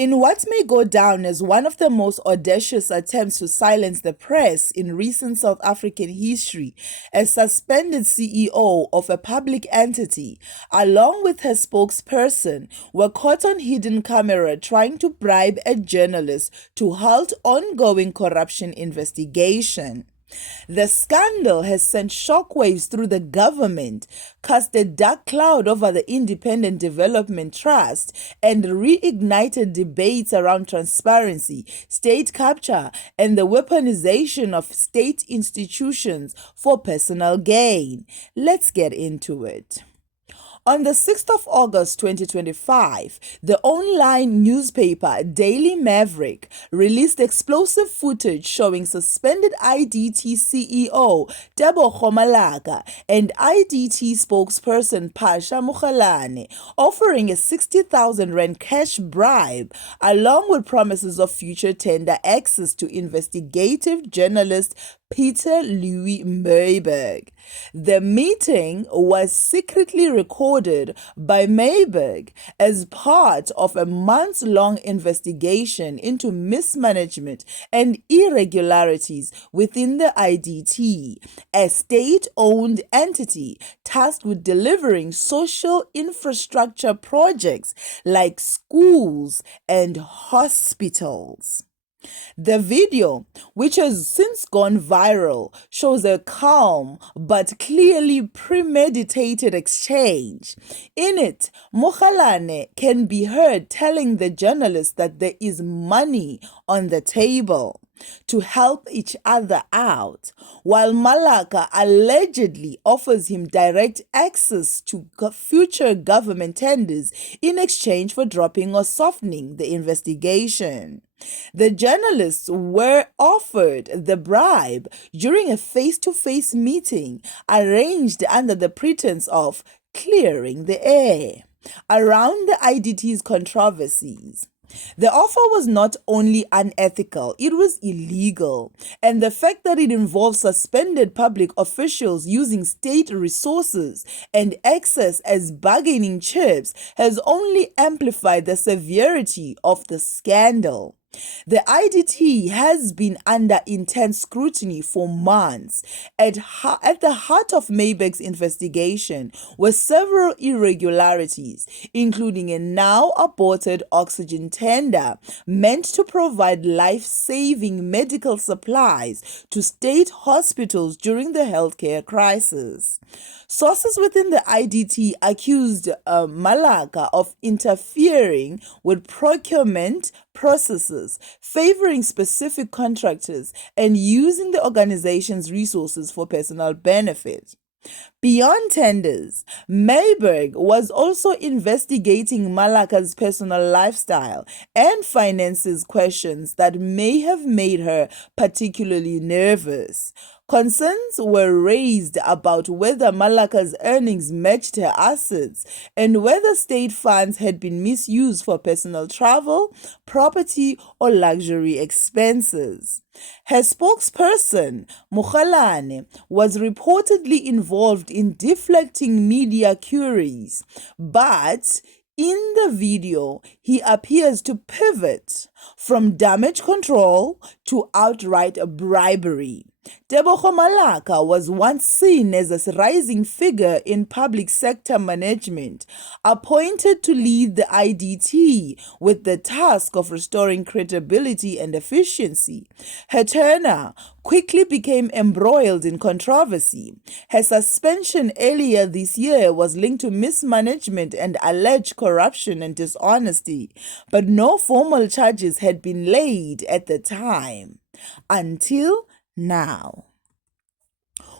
In what may go down as one of the most audacious attempts to silence the press in recent South African history, a suspended CEO of a public entity, along with her spokesperson, were caught on hidden camera trying to bribe a journalist to halt ongoing corruption investigation. The scandal has sent shockwaves through the government, cast a dark cloud over the Independent Development Trust, and reignited debates around transparency, state capture, and the weaponization of state institutions for personal gain. Let's get into it. On the 6th of August 2025, the online newspaper Daily Maverick released explosive footage showing suspended IDT CEO Tebogo Malaka and IDT spokesperson Pasha Mokhalane offering a 60,000 rand cash bribe along with promises of future tender access to investigative journalist Peter-Louis Myburgh. The meeting was secretly recorded by Myburgh as part of a months-long investigation into mismanagement and irregularities within the IDT, a state-owned entity tasked with delivering social infrastructure projects like schools and hospitals. The video, which has since gone viral, shows a calm but clearly premeditated exchange. In it, Mokhalane can be heard telling the journalist that there is money on the table to help each other out, while Malaka allegedly offers him direct access to future government tenders in exchange for dropping or softening the investigation. The journalists were offered the bribe during a face-to-face meeting arranged under the pretense of clearing the air around the IDT's controversies. The offer was not only unethical, it was illegal, and the fact that it involved suspended public officials using state resources and access as bargaining chips has only amplified the severity of the scandal. The IDT has been under intense scrutiny for months. At the heart of Myburgh's investigation were several irregularities, including a now aborted oxygen tender meant to provide life-saving medical supplies to state hospitals during the healthcare crisis. Sources within the IDT accused Malaka of interfering with procurement processes, favoring specific contractors, and using the organization's resources for personal benefit. Beyond tenders, Myburgh was also investigating Malaka's personal lifestyle and finances questions that may have made her particularly nervous. Concerns were raised about whether Malaka's earnings matched her assets and whether state funds had been misused for personal travel, property, or luxury expenses. Her spokesperson, Mokhalane, was reportedly involved in deflecting media queries, but in the video, he appears to pivot from damage control to outright bribery. Tebogo Malaka was once seen as a rising figure in public sector management, appointed to lead the IDT with the task of restoring credibility and efficiency. Her tenure quickly became embroiled in controversy. Her suspension earlier this year was linked to mismanagement and alleged corruption and dishonesty, but no formal charges had been laid at the time. Until now.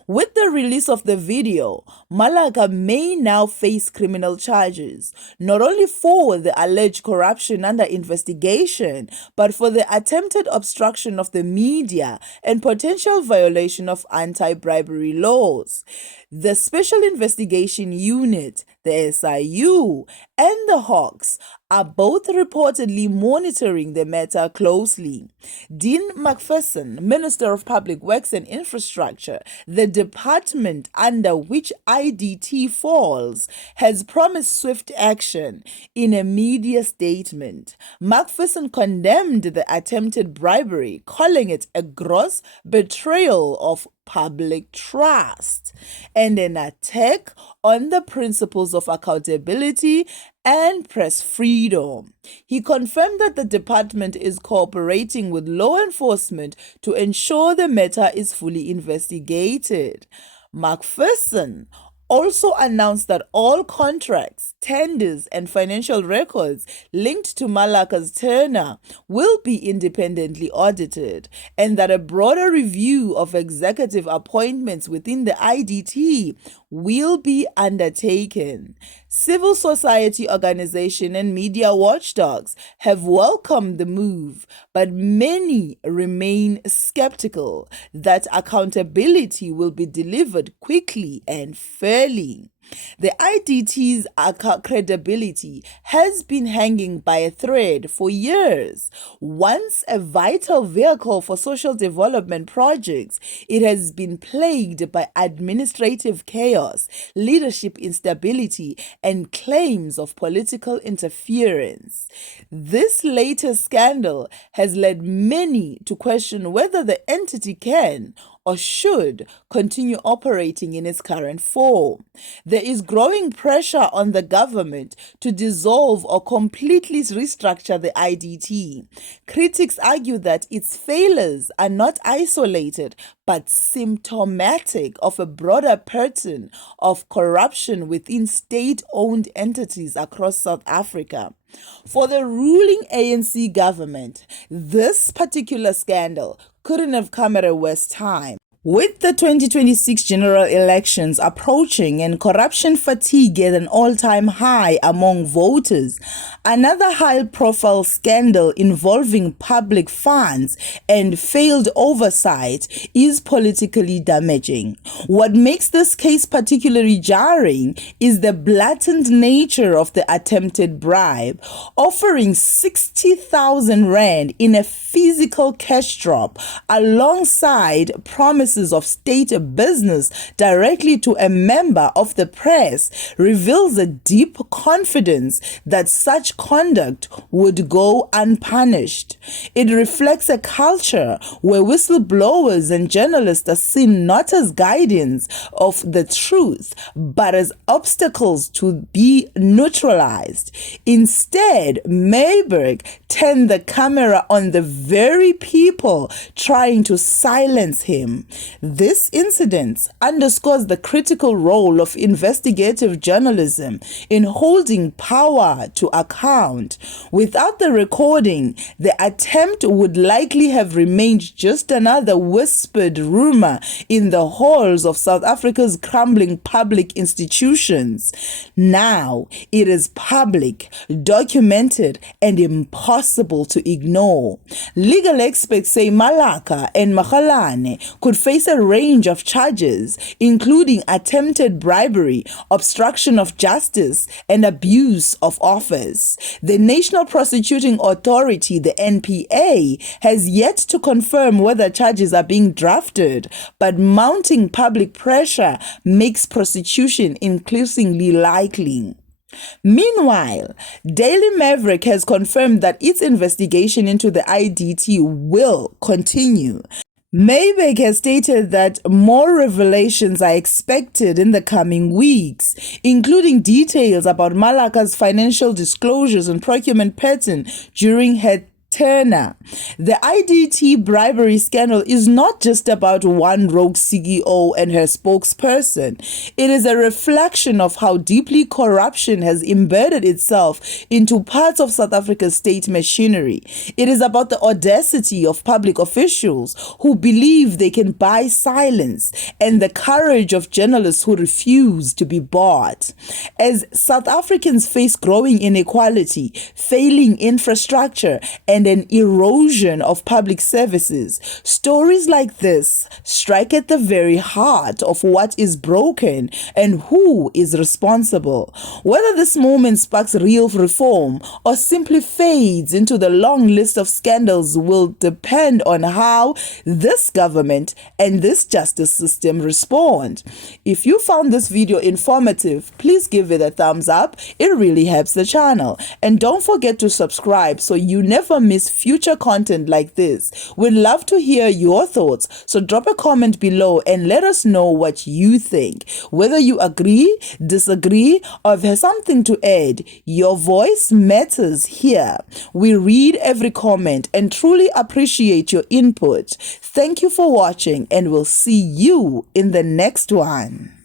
With the release of the video, Malaka may now face criminal charges, not only for the alleged corruption under investigation, but for the attempted obstruction of the media and potential violation of anti-bribery laws. The Special Investigation Unit, the SIU, and the Hawks are both reportedly monitoring the matter closely. Dean McPherson, Minister of Public Works and Infrastructure, the department under which IDT falls, has promised swift action. In a media statement, McPherson condemned the attempted bribery, calling it a gross betrayal of public trust and an attack on the principles of accountability and press freedom. He confirmed that the department is cooperating with law enforcement to ensure the matter is fully investigated. McPherson also announced that all contracts, tenders, and financial records linked to Malaka's tenure will be independently audited, and that a broader review of executive appointments within the IDT will be undertaken. Civil society organizations and media watchdogs have welcomed the move, but many remain skeptical that accountability will be delivered quickly and fairly. The IDT's credibility has been hanging by a thread for years. Once a vital vehicle for social development projects, it has been plagued by administrative chaos, leadership instability, and claims of political interference. This latest scandal has led many to question whether the entity can or should continue operating in its current form. There is growing pressure on the government to dissolve or completely restructure the IDT. Critics argue that its failures are not isolated but symptomatic of a broader pattern of corruption within state-owned entities across South Africa. For the ruling ANC government, this particular scandal couldn't have come at a worse time. With the 2026 general elections approaching and corruption fatigue at an all-time high among voters, another high-profile scandal involving public funds and failed oversight is politically damaging. What makes this case particularly jarring is the blatant nature of the attempted bribe, offering 60,000 rand in a physical cash drop alongside promises of state business directly to a member of the press reveals a deep confidence that such conduct would go unpunished. It reflects a culture where whistleblowers and journalists are seen not as guardians of the truth, but as obstacles to be neutralized. Instead, Myburgh turned the camera on the very people trying to silence him. This incident underscores the critical role of investigative journalism in holding power to account. Without the recording, the attempt would likely have remained just another whispered rumor in the halls of South Africa's crumbling public institutions. Now, it is public, documented, and impossible to ignore. Legal experts say Malaka and Magalane could face a range of charges, including attempted bribery, obstruction of justice, and abuse of office. The National Prosecuting Authority, the NPA, has yet to confirm whether charges are being drafted, but mounting public pressure makes prosecution increasingly likely. Meanwhile, Daily Maverick has confirmed that its investigation into the IDT will continue. Myburgh has stated that more revelations are expected in the coming weeks, including details about Malaka's financial disclosures and procurement pattern during her tenure. The IDT bribery scandal is not just about one rogue CEO and her spokesperson. It is a reflection of how deeply corruption has embedded itself into parts of South Africa's state machinery. It is about the audacity of public officials who believe they can buy silence and the courage of journalists who refuse to be bought. As South Africans face growing inequality, failing infrastructure, and an erosion of public services. Stories like this strike at the very heart of what is broken and who is responsible. Whether this moment sparks real reform or simply fades into the long list of scandals will depend on how this government and this justice system respond. If you found this video informative, please give it a thumbs up. It really helps the channel. And don't forget to subscribe so you never miss future content like this. We'd love to hear your thoughts, so drop a comment below and let us know what you think. Whether you agree, disagree, or have something to add, your voice matters here. We read every comment and truly appreciate your input. Thank you for watching, and we'll see you in the next one.